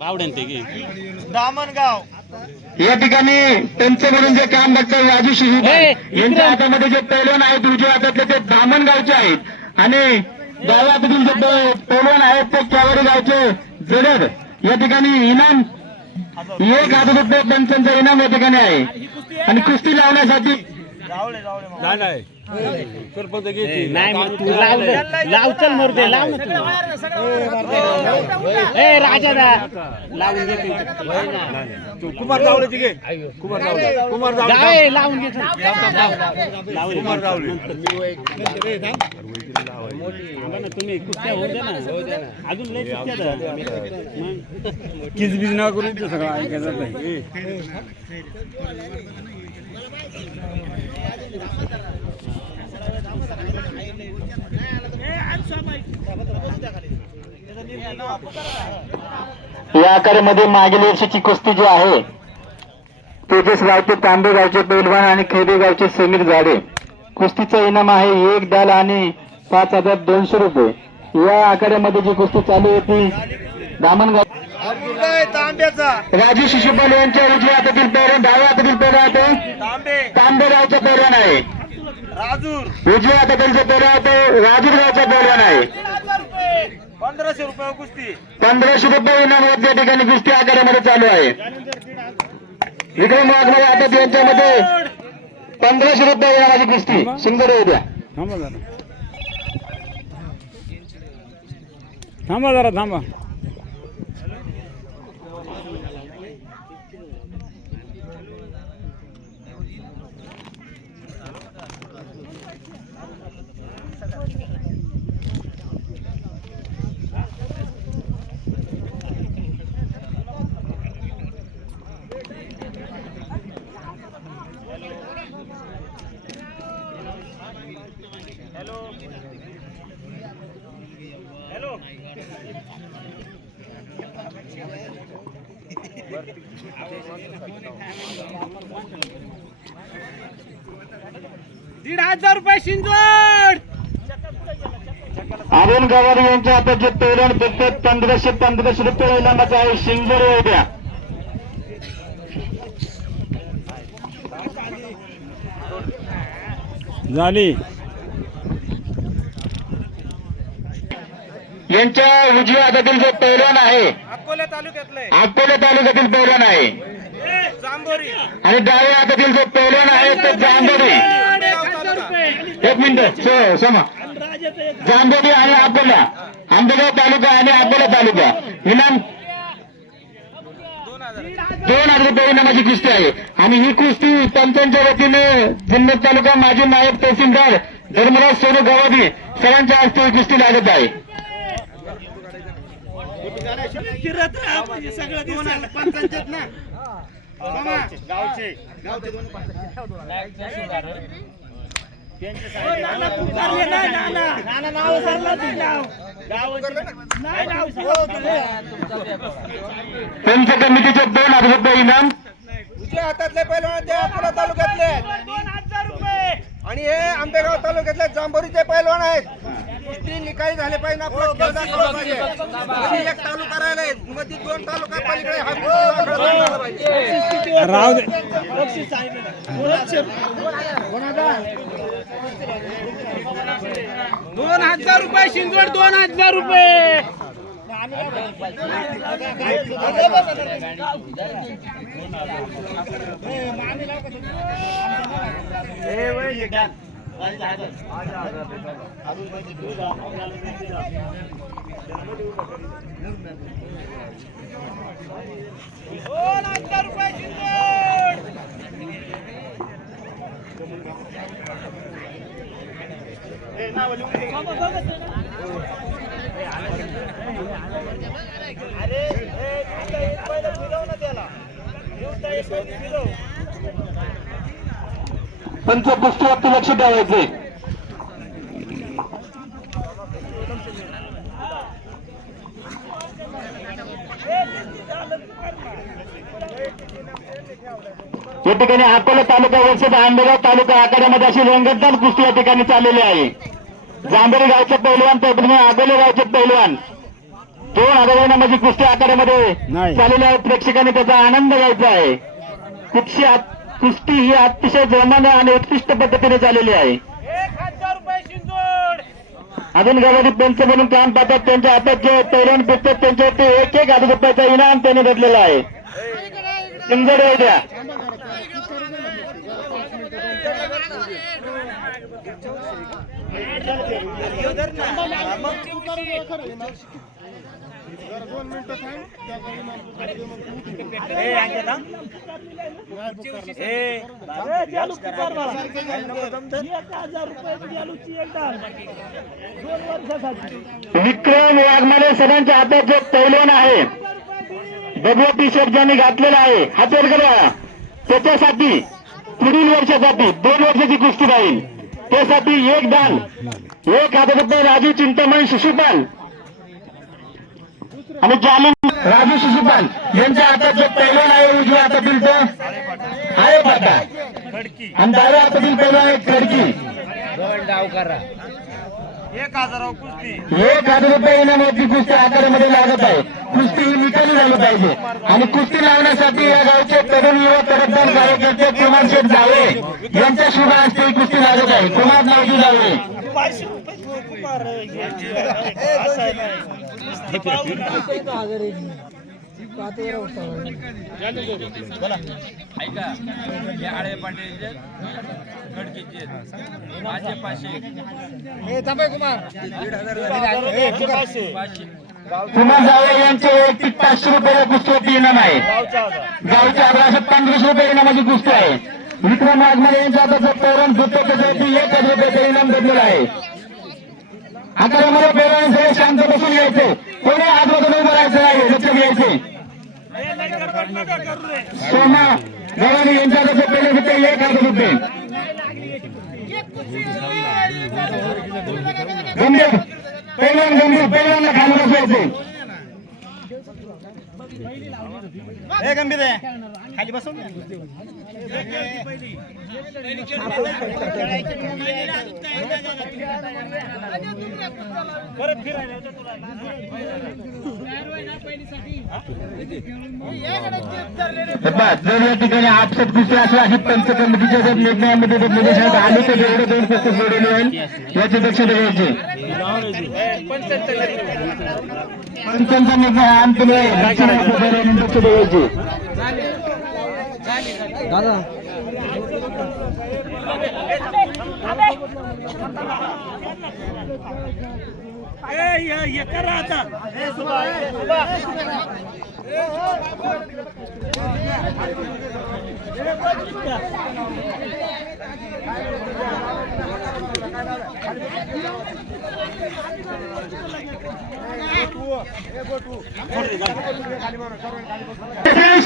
दामणगाव या ठिकाणी त्यांचं म्हणून जे काम बघतात राजू शिवूकर यांच्या हातामध्ये जे पैलवान आहेत उजव्या हातातले ते दामणगावचे आहेत आणि डाव्या हातातील जे पैलवान आहेत ते केवडी गावचे जडद. या ठिकाणी इनाम एक ₹1000 त्यांचं इनाम या ठिकाणी आहे आणि कुस्ती लावण्यासाठी लावचल मोरदे लाव ना ए राजा तू कुमार जावळेची घे कुमार जावळे लावून घे कुमार जावळे तुम्ही कुस्त्या होऊ द्या ना अजून लय कुस्त्या किसबिज ना करू ते सगळं ऐकायचं नाही. या आकारामध्ये मागील वर्षीची कुस्ती जी आहे तेजस गावचे तांबे गावचे पैलवान आणि खेडे गावचे समीर जाडे. कुस्तीचं इनाम आहे 1 डाल आणि ₹5200. या आखाड्यामध्ये जी कुस्ती चालू होती दामणगाव तांब्याचा राजू शिशुपाल यांच्या उजव्या हातातील पैलवान डाव्या हातातील पैलवान आहे तांबे गावचा पैलवान आहे. राजूर उजव्या हातातील जो पैलवान आहे तो राजूर गावचा पैलवान आहे. ₹1500 कुस्ती ₹1500 इनामात या ठिकाणी कुस्ती आखाड्यामध्ये चालू आहे. विक्रम वाघमारे आता यांच्यामध्ये ₹1500 इनामाची कुस्ती सुंदर होऊ द्या. थांबा जरा थांबा. ₹1,500 शिंदोड अरुण गवारी यांच्या हातात जे पैलवान फक्त ₹1500 इनामाचा आहे. शिंगोर होऊ द्या. झाली यांच्या उजव्या हातातील जो पैलवान आहे अकोला तालुक्यातले अकोले तालुक्यातील पैलवान आहे जांभोरी आणि डाव्या हातातील जो पैलवान आहे तो जांभोरी. एक मिनिट समा जांभोरी आणि अकोला आंबेगाव तालुका आणि अकोला तालुका इनाम ₹2000 इनामाची कुस्ती आहे आणि ही कुस्ती पंचांच्या वतीने जुन्नर तालुका माजी नायब तहसीलदार धर्मराज सोनू गवादी सरांच्या हस्ते ही कुस्ती लागत आहे. पंच कमिटीचे ₹2000 इनाम उजव्या हातातले पैलवान ते अकोला तालुक्यातले आणि हे आंबेगाव तालुक्यातले जांभोरीचे पैलवान आहेत. कुस्ती निकाली झाले पाहिजे आपला खेळ दाखवला पाहिजे. मध्ये एक तालुका राहिलाय मध्ये 2 तालुका पलीकडे हा राहू दे ₹2,000 शिंदोड ₹2,000 पंच कुस्तीवरती लक्ष द्यावायचे. या ठिकाणी अकोला तालुका वर्षात आंबेगाव तालुका आखाड्यामध्ये अशी रंगतदार कुस्ती या ठिकाणी चाललेली आहे. जांभरी गावचे पैलवान त्याप्रमाणे आगोले गावचे पैलवान 2000 इनामाची कुस्ती आखाड्यामध्ये नाही. चाललेल्या आहेत. प्रेक्षकांनी त्याचा आनंद घ्यायचा आहे. कुस्ती ही अतिशय जोमाने आणि उत्कृष्ट पद्धतीने चाललेली आहे. 1000 रुपये शिंदोड. अजून गवारी पंच म्हणून काम पाहतात. त्यांच्या हातात जे पैलवान पेटतात त्यांच्यावरती 1,000 रुपयाचा इनाम त्यांनी घेतलेला आहे. शिंदोड येऊ द्या. विक्रम वाघमारे सरांच्या हातात जो पैलवान आहे भगवती शब्द ज्यांनी घातलेला आहे हातवर करा त्याच्यासाठी पुढील वर्षासाठी 2 वर्षाची कुस्ती राहील. त्यासाठी एक दान 1,000 रुपये राजू चिंतामणी शिशुपाल आणि जालिम राजू शिशुपाल यांच्या हातात जो पैलवान आहे उजव्या हातातील तो आहे पाटा आणि डाव्या हातातील पैलवान आहे खडकी. 1000 कुस्ती. 1,000 रुपये इनामाची कुस्ती आखाड्यामध्ये लागत आहे. कुस्ती ही निकाली झाली पाहिजे आणि कुस्ती लावण्यासाठी या गावचे तरुण युवक तरफदार कार्यकर्ते कुमार शेठ जावळे यांच्या शुभ हस्ते ही कुस्ती लागत आहे. कुमार नावजी जावळे. 500 रुपये कुमार असं आहे नाही. कुस्ती पाहून ऐका हे आळे पाटील खडकीचे माझे 500 कुमार जावळे यांचे वैयक्तिक 500 रुपये कुस्ती इनाम आहे. गावच्या 1500 रुपये इनामाची कुस्ती आहे. विक्रम वाघमारे यांच्या हाताचा पैलवान होतो त्याच्यावरती 1,000 रुपयाचं इनाम घेतलेलं आहे. आखाड्यामध्ये पैलवान सगळे शांत बसून घ्यायचे. कोणी आजूबाजूला उभं राहायचं नाही. लक्ष घ्यायचे. सोमा गव्हाणे यांच्या हाताचे पहिले होते 1,000 रुपये. गंभीर पैलवानला खाली बसवायचे. गंभीर आहे खाली बसून परत फिरायला जर या ठिकाणी आपसत कुस्ती असला ही पंच कमिटीच्या जर निर्णयामध्ये जर निर्देशात आले तर एवढे 2 कुस्ती सोडवले होईल याची दक्षता घ्यायची. पंचांचा निर्णय अंतिम आहे. दक्षता घ्यायची. दादा हे करा आता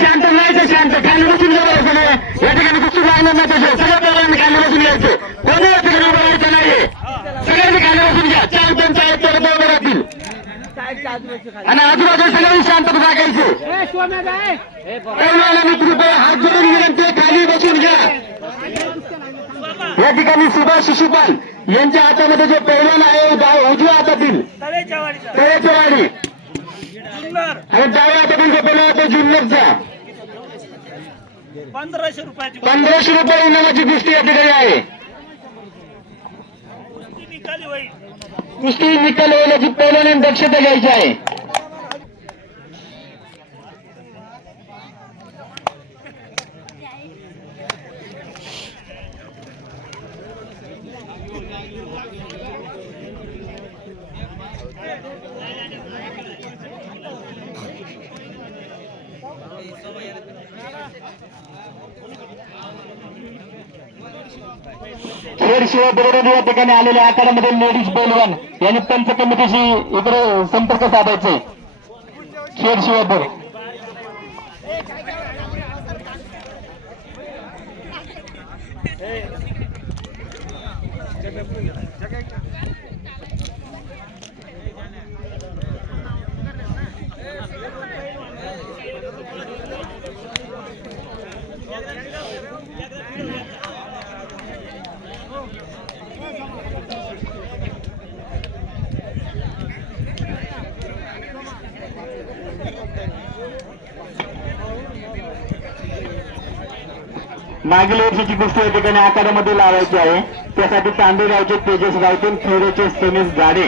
शांत राहायचं. शांत खाली बसून जायचं. या ठिकाणी कुस्ती लागणार नाही. त्याचे सगळ्या पैलवानांनी खाली बसून यायचं. कोणी या ठिकाणी उभं राहायचं नाहीये. सगळ्यांनी खाली बसून घ्या. 4 पंच आहेत तर उभं राहतील आणि आजूबाजूला सगळ्यांनी शांतता राखायची. पैलवानांनी कृपया हात जोडून विनंती आहे, खाली बसून घ्या. या ठिकाणी सुभाष शिशुपाल यांच्या हातामध्ये जो पैलवान आहे उजव्या हातातील तळेच्या वाडी आणि डाव्या हातातील जो पैलवान आहे जुन्नरचा 1500 रुपयाची 1500 रुपये इनामाची कुस्ती या ठिकाणी आहे. कुस्ती निकाली होईल. कुस्ती निकाल होण्याची पैलवानांनी दक्षता घ्यायची आहे. खेडशिवाय बरोबर या ठिकाणी आलेल्या आखाड्यामध्ये लेडीज पैलवान यांनी पंच कमिटीशी इकडे संपर्क साधायचे. खेडशिवाय बरोबर मागील वर्षीची कुस्ती या ठिकाणी आखाड्यामध्ये लावायची आहे. त्यासाठी तांबेगावचे तेजस गावतून खेडेचे समीर गाडे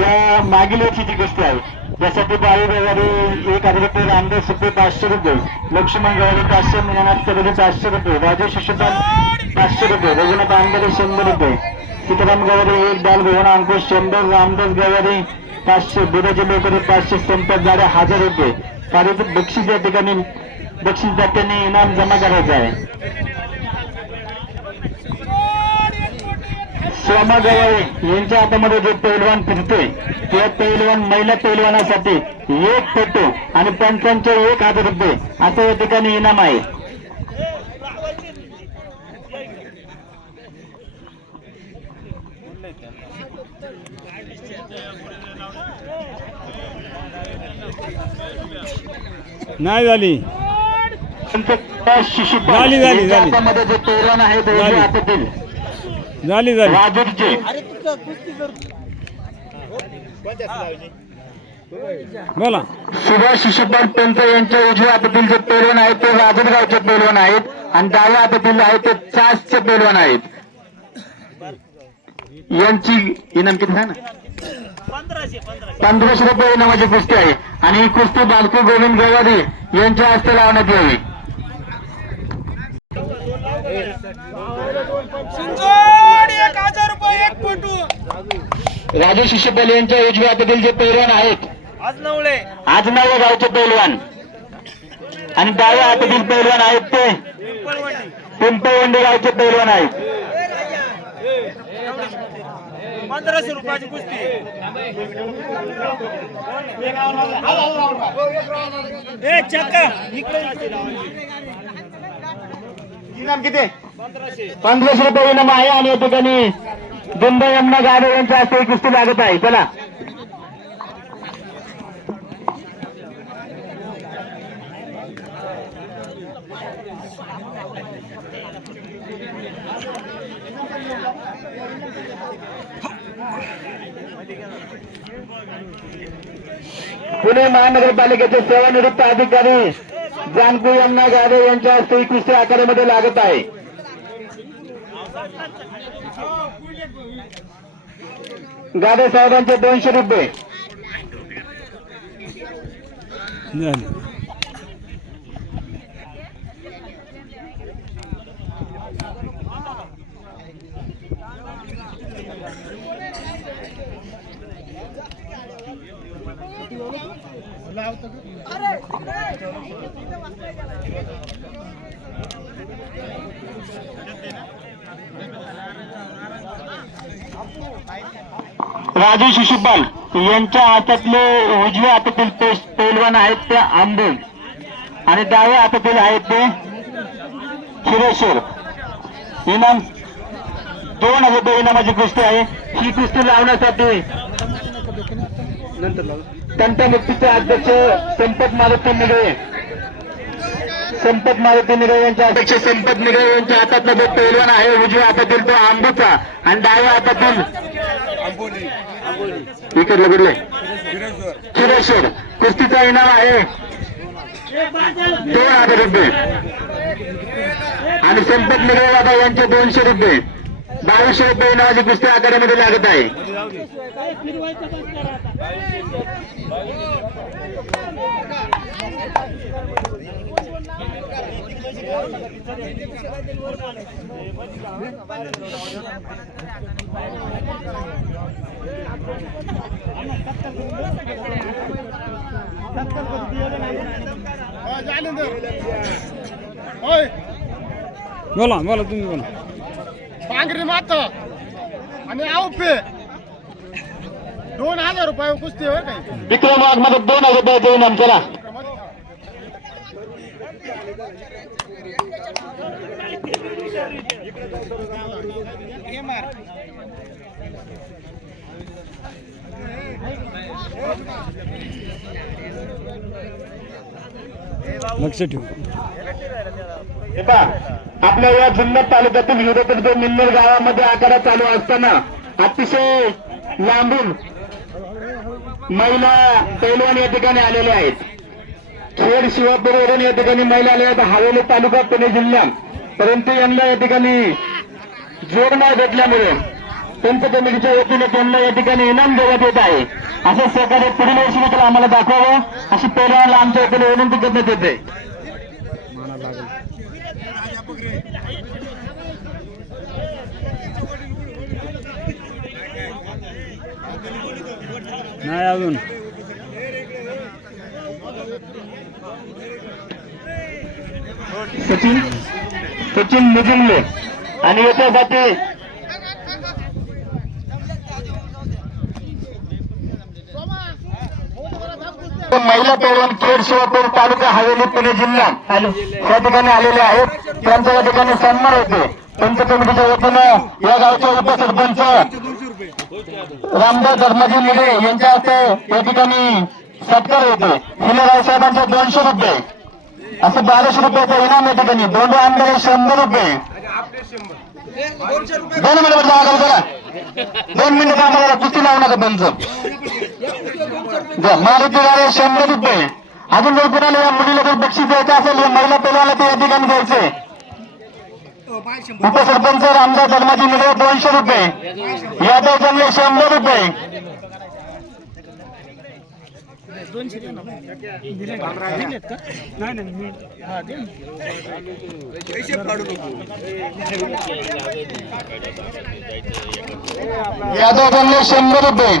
या मागील वर्षीची कुस्ती आहे. त्यासाठी बाळू व्यवहारी 1000 रुपये, रामदेव सुपे 500 रुपये, लक्ष्मण गवळी 500, मीनानाथ चौधरी 500 रुपये, राजेश शिशुपाल 500 रुपये, रघुनाथ आंबेरे 100 रुपये, सीताराम गवळी 1 डाल, भुवन अंकुश 100, रामदास गवळी 500, बिराजी लोकरे 500, संपत गाड्या 1000 रुपये. पारितोषिक बक्षीस या ठिकाणी बक्षीस दात्यांनी इनाम जमा करायचं आहे. सोमा गवळी यांच्या हातामध्ये जे पैलवान फिरतोय त्या पैलवान महिला पैलवानासाठी 1 फोटो आणि पंचांचे 1000 रुपये असं या ठिकाणी इनाम आहे. नाही झाली. शिशुपाल झाली. यांच्या हातामध्ये जे पैलवान आहे ते झाली. हातातील झाली. राजूरचे बोला. सुभाष शिशुपाल पंत यांच्या उजव्या हातातील जे पैलवान आहेत ते राजूरगावचे पैलवान आहेत आणि डाव्या हातातील आहे ते चासचे पैलवान आहेत. यांची इनाम किती आहे ना 1500 रुपये इनामाची कुस्ती आहे आणि ही कुस्ती बालकू गोविंद गवारी यांच्या हस्ते लावण्यात यावी. राजू शिशुपाल यांच्या उजव्या हातातील जे पैलवान आहेत आजनावळे गावचे पैलवान आणि डाव्या हातातील पैलवान आहेत ते पिंपळवंडी गावचे पैलवान आहेत. 1500 रुपयाची कुस्ती. इनाम किती 1500 रुपये इनाम आहे आणि या ठिकाणी दुंड यमुना गाडे यांच्या हस्ते ही कुस्ती लागत आहे. चला पुणे महानगरपालिकेचे सेवानिवृत्त अधिकारी जानकू यमुना गाडे यांच्या हस्ते ही कुस्ती आखाड्यामध्ये लागत आहे. गाडे साहेबांचे 200 रुपये. झाली. राजू शिशुपाल यांच्या हातातले उजव्या हातातील पैलवान आहेत ते आंबे आणि डाव्या हातातील आहेत ते खिरेश्वर. इनाम 2000 रुपये इनामाची कुस्ती आहे. ही कुस्ती लावण्यासाठी तंटमुक्तीचे अध्यक्ष संपत मारुती निगळे यांच्या अध्यक्ष संपत निगळे यांच्या हातातला जो पैलवान आहे उजव्या हातातील तो आंबूचा आणि डाव्या हातातील इकडले कुठले खिरेश्वर. कुस्तीचा इनाम आहे 2000 रुपये आणि संपत निगळे दादा यांचे 200 रुपये. 2200 रुपये इनामाची कुस्ती आखाड्यामध्ये लागत आहे. बोला तुम्ही बोला. पांगरी मात आणि आवपे 2000 रुपये कुस्ती होय काही. विक्रम वाघ मध्ये 2000 रुपयाचे इनाम. चला लक्ष ठेवू. आपल्या या जुन्नर तालुक्यातील विरोधक मिन्नर गावामध्ये आखाडा चालू असताना अतिशय लांबून महिला पैलवान या ठिकाणी आलेले आहेत. खेड शिवापूरवरून या ठिकाणी महिला आल्या आहेत हवेली तालुका पुणे जिल्हा, परंतु यांना या ठिकाणी जोड न भेटल्यामुळे पंच कमिटीच्या वतीने त्यांना या ठिकाणी इनाम देण्यात येत आहे. असं सहकार्य पुढील वर्षी मात्र आम्हाला दाखवावं अशी पहिल्यांदा आमच्या वतीने विनंती करण्यात येते. नाही अजून सचिन मुजुमले आणि याच्यासाठी महिला पैलवान खेड शिवापूर तालुका हवेली पुणे जिल्हा या ठिकाणी आलेले आहेत. त्यांचा या ठिकाणी सन्मान होते. पंच कमिटीच्या वतीनं या गावचे उपसरपंच रामदास धर्माजी मुले यांच्या हस्ते या ठिकाणी सत्कार होते. हिलेराव साहेबांचे 200 रुपये असं 1200 रुपयाचं इनाम या ठिकाणी. दोन आमदार 100 रुपये. 2 मिनिट बघा, 2 मिनिटं आम्हाला कुस्ती लावू नका पंच. मारुतीवाले 100 रुपये. अजून जर कोणाला या मुलीला जर बक्षीस द्यायचं असेल या महिला पैलवानला ते या ठिकाणी द्यायचे. उपसरपंच रामदास धर्माजी मुले 200 रुपये. यादव जमले 100 रुपये. यादव जमले 100 रुपये.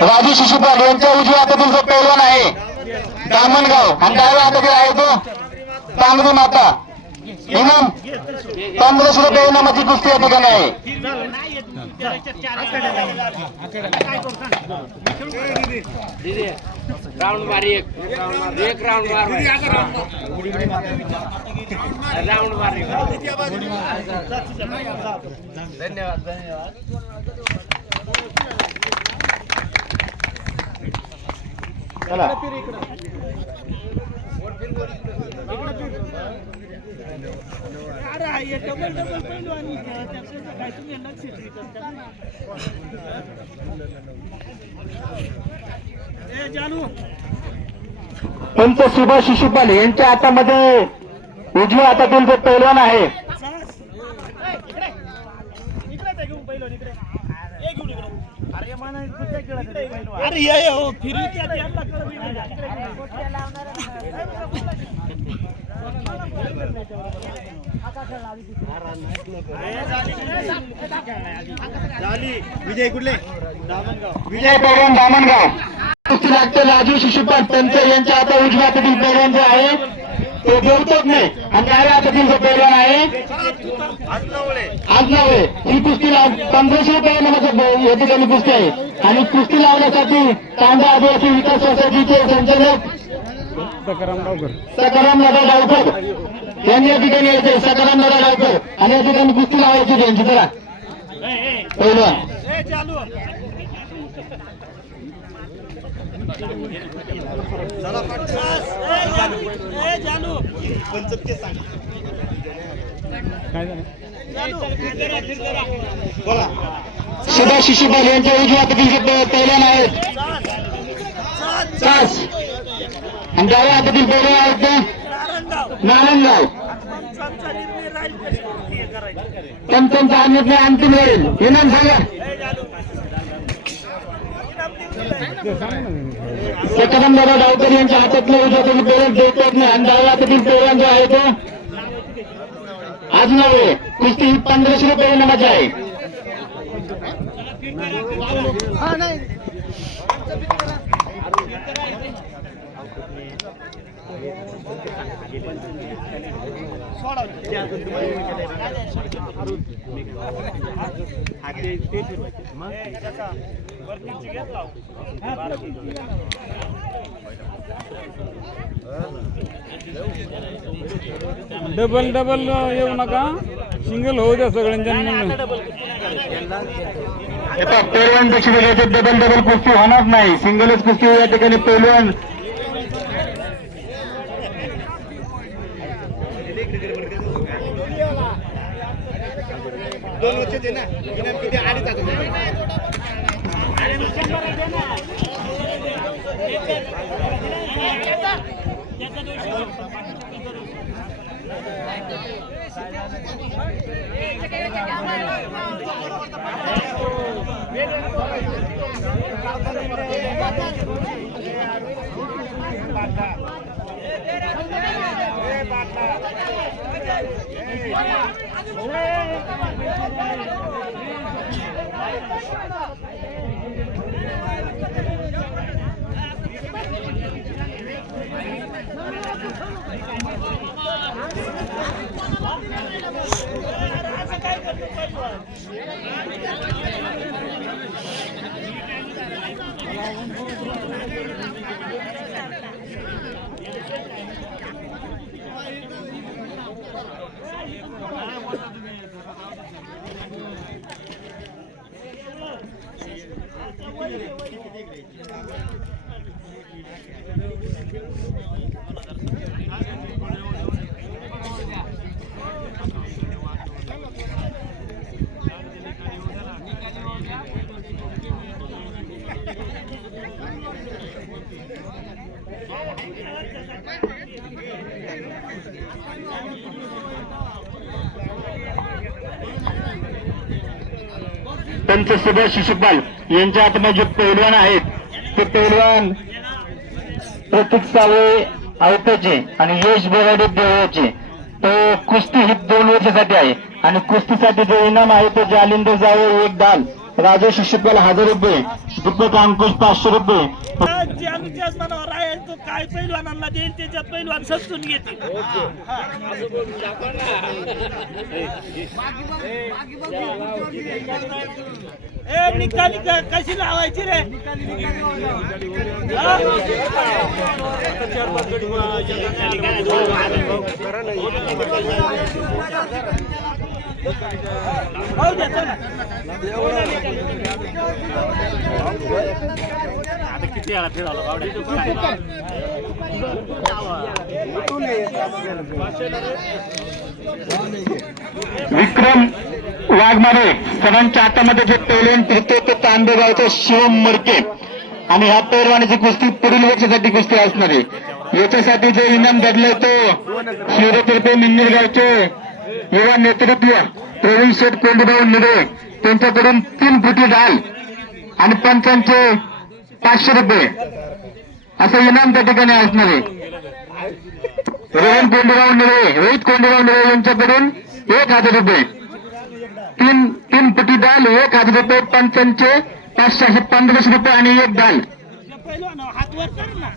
राजू शिशुपाल यांच्या उजव्या हातातील जो पैलवान आहे दामणगाव आणि डाव्या हातातील आहे तो तांगरी माता. इनाम 1500 रुपये इनामाची कुस्ती या ठिकाणी आहे. राऊंड मार एक राऊंड मार राऊंड मार. धन्यवाद. चला पंच सुभाष शिशुपाल यांच्या हातामध्ये उजव्या हातातील जो पैलवान आहे अरे ये हो फिर विजय कुठले विजय पैलवान दामणगाव. कुस्ती लागते राजू शिशुपाल पंच यांच्या हातात उजव्या हातातील पैलवान जो आहे तो देवतोच नाही आणि डाव्या हातातील जो पैलवान आहे आज नव्हे. ही कुस्ती 1500 रुपये या ठिकाणी कुस्ती आहे. आणि कुस्ती लावण्यासाठी तांडा आदिवासी विकास सोसायटीचे संचालक सकाराम दादा गावकर यांनी या ठिकाणी यायचे. सकाराम दादा गावकर आणि या ठिकाणी कुस्ती लावायची त्यांची. चला पैलवान सुभाष शिशुपाल यांच्या उजव्या हातातील जे पैलवान आहेत सास आणि डाव्या हातातील पैलवान आहेत ते नारायणगाव. पंचांचा हा निर्णय अंतिम राहील. इनाम सांगा. सकाराम दादा गावकर यांच्या हातातलं उजव्या हातातील पैलवान देत नाही आणि डाव्या हातातील पैलवान जो आहे तो आज नव्हे. कुस्ती 1500 रुपये इनामाची आहे. डबल डबल येऊ नका, सिंगल होऊ द्या सगळ्यांच्या. पैलवान बक्षीस डबल डबल कुस्ती होणार नाही. सिंगलच कुस्ती या ठिकाणी पैलवान दोन वर्ष दे ना. किती पंच सुभाष शिशुपाल यांच्या हातामध्ये जे पैलवान आहेत ते पैलवान प्रतीक सावे आवतेचे आणि यश बोराडे देवळाचे. तो कुस्ती ही 2 वर्षासाठी आहे आणि कुस्तीसाठी जो इनाम आहे तो जालिंदर जावे 1 दाल, राजा शिशुपाल 1000 रुपये, दीपक अंकुश 500 रुपये. जे आमच्याच मनावर आहे तो काय पैलवानांना देईल त्याच्या पैलवान समजून घेतील. ए निकाली कशी लावायची रे? हो द्या चला. आता किती वेळा फिरवलं बावड्या? विक्रम वाघमारे सरांच्या हातामध्ये जे पैलवान फिरते ते तांबेगावचे शिवम मडके आणि ह्या पैलवानाची कुस्ती पुढील वर्षासाठी कुस्ती असणार आहे. याच्यासाठी जे इनाम दडले तो शिवतर्फे मिन्नीरगावचे युवा नेतृत्व प्रवीण शेठ कोंडभाऊ निडे त्यांच्याकडून 3 फुटी ढाल आणि पंचांचे 500 रुपये असं इनाम त्या ठिकाणी असणार आहे. रोहन कोंडभाऊ निडे, रोहित कोंडभाऊ निडे यांच्याकडून 1000 रुपये, 3 फुटी ढाल 1000 रुपये, पंचांचे 500 असे 1500 रुपये आणि 1 ढाल. पैलवान हात वर कर ना.